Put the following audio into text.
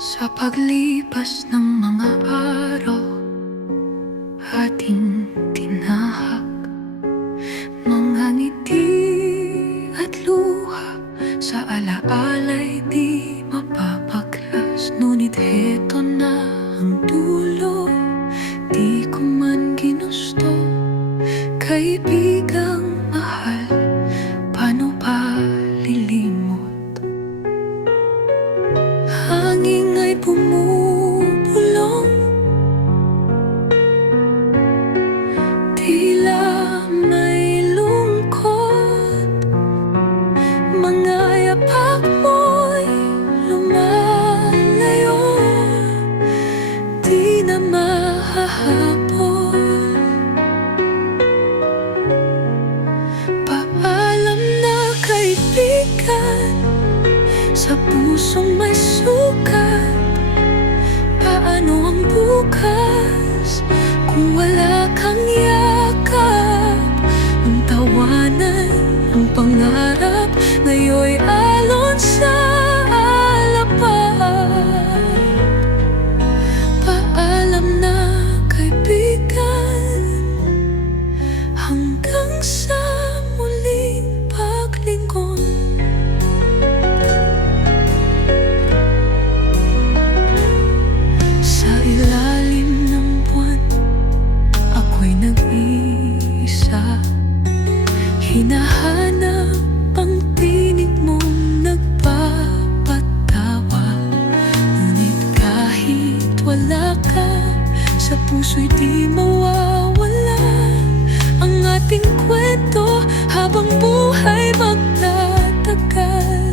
Sa paglipas ng mga araw, ating tinahak mga ngiti at luha. Sa alaala'y di mapapaglas, ngunit heto na ang dulo. Di ko man ginusto, kaibigang mahal, paano pa lilimot? Hangin ay bumubulong, tila may lungkot. Mga yapak mo'y lumalayo, di na mahahabol. Paalam na kaibigan, sa pusong may sukat. Paano ang bukas kung wala kang yakap? Ang tawanan, ang pangarap, ngayon'y alon sa alapay. Paalam na kaibigan, hanggang sa muling paglingon. Sa ilalim ng buwan, ako'y nag-iisa. Hinahanap ang tinig mong nagpapatawa. Ngunit kahit wala ka, sa puso'y di mawawala ang ating kwento habang buhay magtatagal.